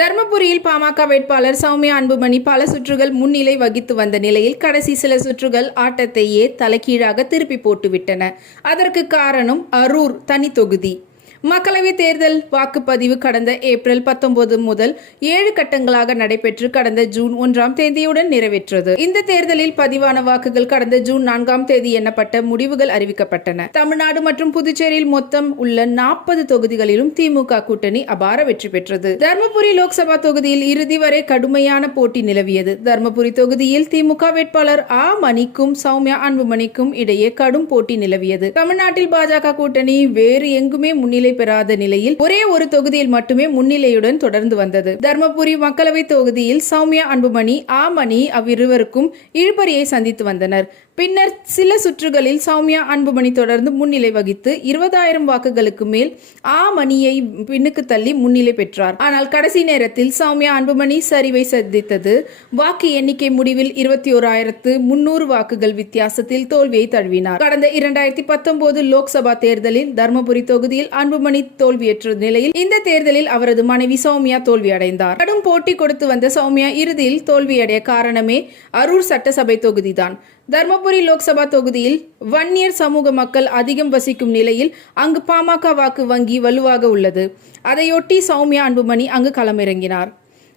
பாமக வேட்பாளர் சௌமியா அன்புமணி பல சுற்றுகள் முன்னிலை வகித்து வந்த நிலையில் கடைசி சில சுற்றுகள் ஆட்டத்தையே தலைகீழாக திருப்பி போட்டுவிட்டன. அதற்கு காரணம் அரூர் தனி தொகுதி. மக்களவைத் தேர்தல் வாக்குப்பதிவு கடந்த ஏப்ரல் பத்தொன்பது முதல் ஏழு கட்டங்களாக நடைபெற்று கடந்த ஜூன் ஒன்றாம் தேதியுடன் நிறைவேற்றது. இந்த தேர்தலில் பதிவான வாக்குகள் கடந்த ஜூன் நான்காம் தேதி எண்ணப்பட்ட முடிவுகள் அறிவிக்கப்பட்டன. தமிழ்நாடு மற்றும் புதுச்சேரியில் மொத்தம் உள்ள நாற்பது தொகுதிகளிலும் திமுக கூட்டணி அபார வெற்றி பெற்றது. தருமபுரி லோக்சபா தொகுதியில் இறுதி வரை கடுமையான போட்டி நிலவியது. தருமபுரி தொகுதியில் திமுக வேட்பாளர் ஆ. மணிக்கும் சௌமியா அன்புமணிக்கும் இடையே கடும் போட்டி நிலவியது. தமிழ்நாட்டில் பாஜக கூட்டணி வேறு எங்குமே முன்னிலை பெறாத நிலையில் ஒரே ஒரு தொகுதியில் மட்டுமே முன்னிலையுடன் தொடர்ந்து வந்தது. தர்மபுரி மக்களவை தொகுதியில் சௌமியா அன்புமணி ஆ மணி அவ்விருவருக்கும் இழுபறியை சந்தித்து வந்தனர். பின்னர் சில சுற்றுகளில் சௌமியா அன்புமணி தொடர்ந்து முன்னிலை வகித்து இருபதாயிரம் வாக்குகளுக்கு மேல் ஆ மணியை பின்னுக்கு தள்ளி முன்னிலை பெற்றார். ஆனால் கடைசி நேரத்தில் சௌமியா அன்புமணி சரிவை சந்தித்தது. வாக்கு எண்ணிக்கை முடிவில் இருபத்தி ஓராயிரத்து முன்னூறு வாக்குகள் வித்தியாசத்தில் தோல்வியை தழுவினார். கடந்த இரண்டாயிரத்தி பத்தொன்பது லோக்சபா தேர்தலில் தர்மபுரி தொகுதியில் அன்புமணி தோல்வியற்ற நிலையில் இந்த தேர்தலில் அவரது மனைவி சௌமியா தோல்வியடைந்தார். கடும் போட்டி கொடுத்து வந்த சௌமியா இறுதியில் தோல்வியடைய காரணமே அரூர் சட்டசபை தொகுதிதான். தர்மபுரி லோக்சபா தொகுதியில் வன்னியர் சமூக மக்கள் அதிகம் வசிக்கும் நிலையில் அங்கு பாமக வாக்கு வங்கி வலுவாக உள்ளது. அதையொட்டி சௌமியா அன்புமணி அங்கு களமிறங்கினார்.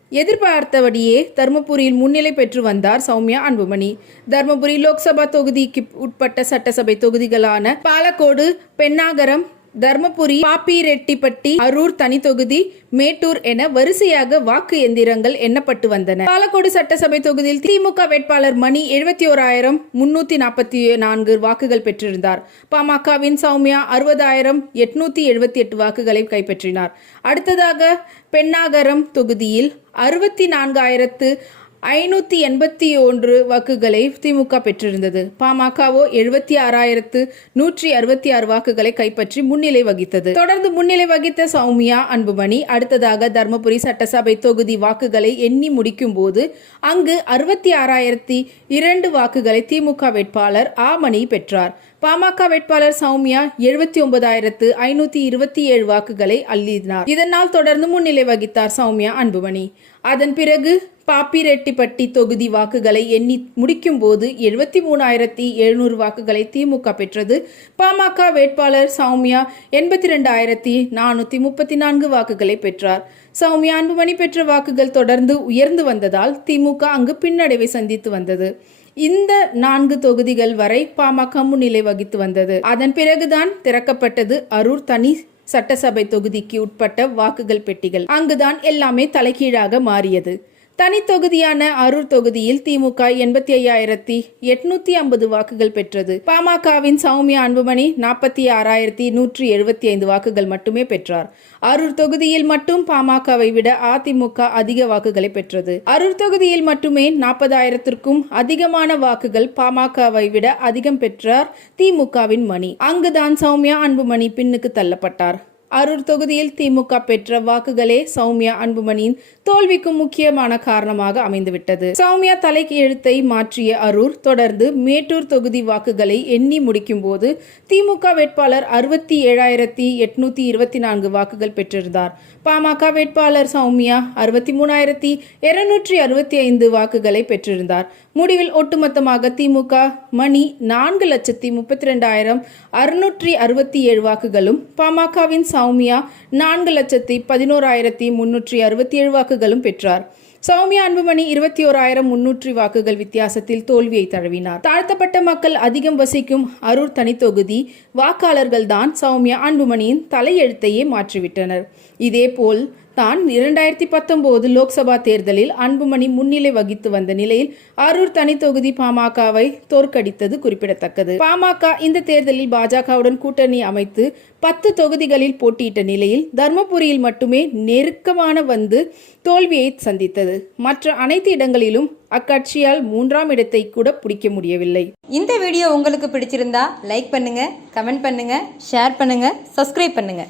எதிர்பார்த்தபடியே தர்மபுரியில் முன்னிலை பெற்று வந்தார் சௌமியா அன்புமணி. தர்மபுரி லோக்சபா தொகுதிக்கு உட்பட்ட சட்டசபை தொகுதிகளான பாலக்கோடு பெண்ணாகரம் தர்மபுரி பாப்பிரெட்டிப்பட்டி அரூர் தனித்தொகுதி மேட்டூர் என வரிசையாக வாக்கு எந்திரங்கள் எண்ணப்பட்டு வந்தன. பாலக்கோடு சட்டசபை தொகுதியில் திமுக வேட்பாளர் மணி எழுபத்தி ஓராயிரம் முன்னூத்தி நாற்பத்தி நான்கு வாக்குகள் பெற்றிருந்தார். பாமகவின் சௌமியா அறுபதாயிரம் எட்நூத்தி எழுபத்தி எட்டு வாக்குகளை கைப்பற்றினார். அடுத்ததாக பெண்ணாகரம் தொகுதியில் அறுபத்தி நான்காயிரத்து ஐநூத்தி எண்பத்தி ஒன்று வாக்குகளை திமுக பெற்றிருந்தது. பாமகவோ எழுபத்தி ஆறாயிரத்து நூற்றி அறுபத்தி ஆறு வாக்குகளை கைப்பற்றி முன்னிலை வகித்தது. தொடர்ந்து முன்னிலை வகித்த சௌமியா அன்புமணி அடுத்ததாக தர்மபுரி சட்டசபை தொகுதி வாக்குகளை எண்ணி முடிக்கும் போது அங்கு அறுபத்தி ஆறாயிரத்தி இரண்டு வாக்குகளை திமுக வேட்பாளர் ஆமணி பெற்றார். பாமக வேட்பாளர் சௌமியா எழுபத்தி ஒன்பதாயிரத்து ஐநூத்தி இருபத்தி ஏழு வாக்குகளை அள்ளினார். இதனால் தொடர்ந்து முன்னிலை வகித்தார் சௌமியா அன்புமணி. அதன் பிறகு பாப்பிரெட்டிப்பட்டி தொகுதி வாக்குகளை எண்ணி முடிக்கும் போது எழுபத்தி மூணாயிரத்தி எழுநூறு வாக்குகளை திமுக பெற்றது. பாமக வேட்பாளர் சௌமியா எண்பத்தி ரெண்டாயிரத்தி நானூற்றி முப்பத்தி நான்கு வாக்குகளை பெற்றார். சௌமியா அன்புமணி பெற்ற வாக்குகள் தொடர்ந்து உயர்ந்து வந்ததால் திமுக அங்கு பின்னடைவை சந்தித்து வந்தது. இந்த நான்கு தொகுதிகள் வரை பாமக முன்னிலை வகித்து வந்தது. அதன் பிறகுதான் திறக்கப்பட்டது அரூர் தனி சட்டசபை தொகுதிக்கு உட்பட்ட வாக்குகள் பெட்டிகள். அங்குதான் எல்லாமே தலைகீழாக மாறியது. தனித்தொகுதியான அரூர் தொகுதியில் திமுக எண்பத்தி ஐயாயிரத்தி எட்நூத்தி ஐம்பது வாக்குகள் பெற்றது. பாமகவின் சௌமியா அன்புமணி நாற்பத்தி ஆறாயிரத்தி நூற்றி எழுபத்தி ஐந்து வாக்குகள் மட்டுமே பெற்றார். அரூர் தொகுதியில் மட்டும் பாமகவை விட அதிமுக அதிக வாக்குகளை பெற்றது. அரூர் தொகுதியில் மட்டுமே நாற்பதாயிரத்திற்கும் அதிகமான வாக்குகள் பாமகவை விட அதிகம் பெற்றார் திமுகவின் மணி. அங்குதான் சௌமியா அன்புமணி பின்னுக்கு தள்ளப்பட்டார். அரூர் தொகுதியில் திமுக பெற்ற வாக்குகளே சௌமியா அன்புமணியின் தோல்விக்கு முக்கியமான காரணமாக அமைந்துவிட்டது. சௌமியா தலைக்கு எழுத்தை மாற்றிய அரூர் தொடர்ந்து மேட்டூர் தொகுதி வாக்குகளை எண்ணி முடிக்கும் போது திமுக வேட்பாளர் அறுபத்தி ஏழாயிரத்தி எட்நூத்தி இருபத்தி நான்கு வாக்குகள் பெற்றிருந்தார். பாமக வேட்பாளர் சௌமியா அறுபத்தி மூணாயிரத்தி இருநூற்றி அறுபத்தி ஐந்து வாக்குகளை பெற்றிருந்தார். முடிவில் ஒட்டுமொத்தமாக திமுக மணி நான்கு லட்சத்தி முப்பத்தி ரெண்டாயிரம் அறுநூற்றி அறுபத்தி ஏழு வாக்குகளும் பாமகவின் சௌமியா நான்கு லட்சத்தி பதினோராயிரத்தி முன்னூற்றி அறுபத்தி ஏழு வாக்குகளும் பெற்றார். சௌமியா அன்புமணி இருபத்தி ஓராயிரம் முன்னூற்றி வாக்குகள் வித்தியாசத்தில் தோல்வியை தழுவினார். தாழ்த்தப்பட்ட மக்கள் அதிகம் வசிக்கும் அரூர் தனித்தொகுதி வாக்காளர்கள் தான் சௌமியா அன்புமணியின் தலையெழுத்தையே மாற்றிவிட்டனர். இதேபோல் தான் இரண்டாயிரத்தி பத்தொன்பது லோக்சபா தேர்தலில் அன்புமணி முன்னிலை வகித்து வந்த நிலையில் அரூர் தனி தொகுதி பாமகவை தோற்கடித்தது குறிப்பிடத்தக்கது. பாமக இந்த தேர்தலில் பாஜகவுடன் கூட்டணி அமைத்து பத்து தொகுதிகளில் போட்டியிட்ட நிலையில் தர்மபுரியில் மட்டுமே நெருக்கமான வந்து தோல்வியை சந்தித்தது. மற்ற அனைத்து இடங்களிலும் அக்கட்சியால் மூன்றாம் இடத்தை கூட பிடிக்க முடியவில்லை. இந்த வீடியோ உங்களுக்கு பிடிச்சிருந்தா லைக் பண்ணுங்க கமெண்ட் பண்ணுங்க ஷேர் பண்ணுங்க சப்ஸ்கிரைப் பண்ணுங்க.